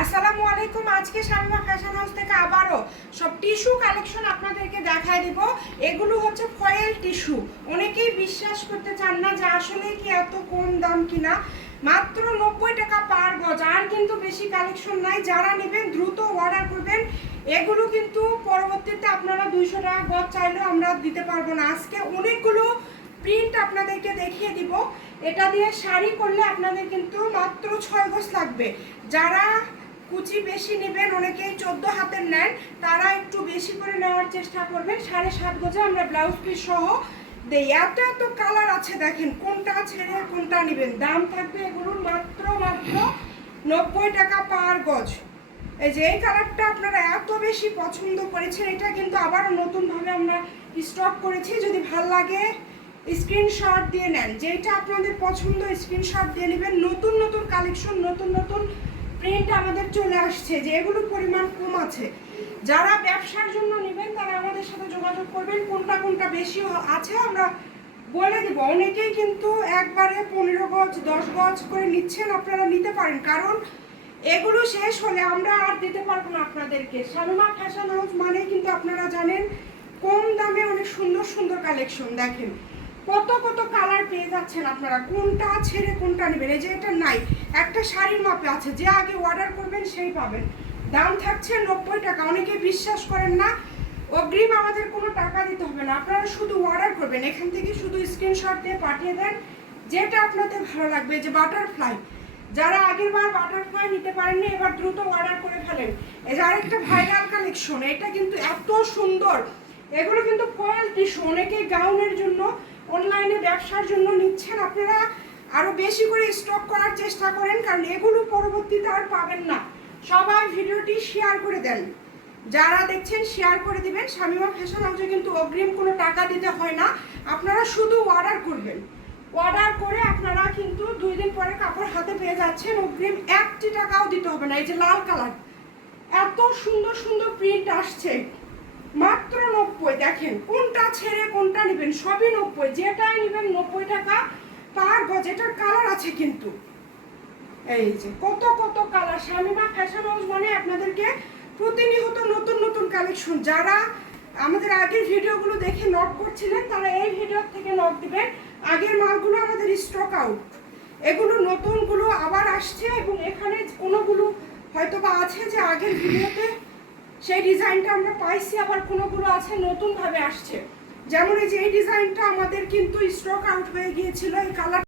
আসসালামু আলাইকুম, আজকে শামিমা ফ্যাশন হাউস থেকে আবারও সব টিস্যু কালেকশন আপনাদেরকে দেখায় দিব। এগুলো হচ্ছে ফয়েল টিস্যু। অনেকেই বিশ্বাস করতে চান না যে আসলে কি এত কম দাম কিনা। মাত্র নব্বই টাকা পার গজ আর কিন্তু বেশি কালেকশন নাই। যারা নেবেন, দ্রুত অর্ডার করবেন। এগুলো কিন্তু পরবর্তীতে আপনারা দুইশো টাকা গজ চাইলেও আমরা দিতে পারব না। আজকে অনেকগুলো প্রিন্ট আপনাদেরকে দেখিয়ে দিব। এটা দিয়ে শাড়ি করলে আপনাদের কিন্তু মাত্র ছয় গজ লাগবে। যারা কুচি বেশি নেবেন, অনেকেই চোদ্দ হাতের নেন, তারা একটু বেশি করে নেওয়ার চেষ্টা করবেন। সাড়ে সাত গজে আমরা ব্লাউজ পিস সহ দেই। এত এত কালার আছে, দেখেন কোনটা ছেড়ে কোনটা নেবেন। দাম থাকবে এগুলোর মাত্র মাত্র নব্বই টাকা পার গজ। এই যে এই কালারটা আপনারা এত বেশি পছন্দ করেছেন, এটা কিন্তু আবারও নতুনভাবে আমরা স্টক করেছি। যদি ভালো লাগে স্ক্রিনশট দিয়ে নেন। যেটা আপনাদের পছন্দ, স্ক্রিনশট দিয়ে নেবেন। নতুন নতুন কালেকশন, নতুন নতুন প্রিন্ট আমাদের চলে আসছে যে এগুলোর পরিমাণ কম আছে। যারা ব্যবসার জন্য নেবেন, তারা আমাদের সাথে যোগাযোগ করবেন। কোনটা কোনটা বেশি আছে আমরা বলে দেব। অনেকেই কিন্তু একবারে পনেরো গজ, দশ গজ করে নিচ্ছেন, আপনারা নিতে পারেন। কারণ এগুলো শেষ হলে আমরা আর দিতে পারব না আপনাদেরকে। শালমা ফ্যাশন হাউস মানে কিন্তু আপনারা জানেন, কম দামে অনেক সুন্দর সুন্দর কালেকশন, দেখেন। কত কত কালার পেয়ে যাচ্ছেন আপনারা, কোনটা ছেড়ে কোনটা নেবেন? এই যে এটা নাই, একটা শাড়ির মাপে আছে, যে আগে অর্ডার করবেন সেই পাবেন। দাম থাকছে নব্বই টাকা, অনেকে বিশ্বাস করেন না, অগ্রিম আমাদের কোনো টাকা দিতে হবে না। আপনারা শুধু অর্ডার করবেন, এখান থেকে শুধু স্ক্রিনশট দিয়ে পাঠিয়ে দেন, যেটা আপনাদের ভালো লাগবে যে বাটারফ্লাই যারা আগের বার বাটারফ্লাই নিতে পারেননি, এবার দ্রুত অর্ডার করে ফেলেন। এই যে আরেকটা ভাইরাল কালেকশন এটা কিন্তু এত সুন্দর। এগুলো কিন্তু ফয়েল টিস্যু অনেকে গাউনের জন্য অনলাইনে ব্যবসার জন্য নিচ্ছেন। আপনারা আরও বেশি করে স্টক করার চেষ্টা করেন, কারণ এগুলো পরবর্তীতে আর পাবেন না। সবাই ভিডিওটি শেয়ার করে দেন। যারা দেখছেন শেয়ার করে দিবেন। শামিমা ফ্যাশন হাউসে কিন্তু অগ্রিম কোনো টাকা দিতে হয় না। আপনারা শুধু অর্ডার করবেন। অর্ডার করে আপনারা কিন্তু দুই দিন পরে কাপড় হাতে পেয়ে যাচ্ছেন। অগ্রিম একটি টাকাও দিতে হবে না। এই যে লাল কালার এত সুন্দর সুন্দর প্রিন্ট আসছে। মাত্র নব্বই, দেখেন কোনটা ছেড়ে কোনটা নেবেন, সবই নব্বই, যেটাই নেবেন নব্বই টাকা পার এটার কালার আছে কিন্তু। এই যে, কত কত কালার শামিমা ফ্যাশন হাউস মানে আপনাদেরকে প্রতিনিয়ত নতুন নতুন কালেকশন যারা আমাদের আগের ভিডিওগুলো দেখে নক করছিলেন, তারা এই ভিডিও থেকে নক দিবেন। আগের মালগুলো আমাদের স্টক আউট এগুলো নতুনগুলো আবার আসছে এবং এখানে কোনোগুলো হয়তো বা আছে যে আগের ভিডিওতে সেই ডিজাইনটা আমরা পাইছি, আবার কোনোগুলো আছে নতুনভাবে আসছে। যেমন এই যে এই ডিজাইনটা আমাদের কিন্তু স্টক আউট হয়ে গিয়েছিল, এই কালার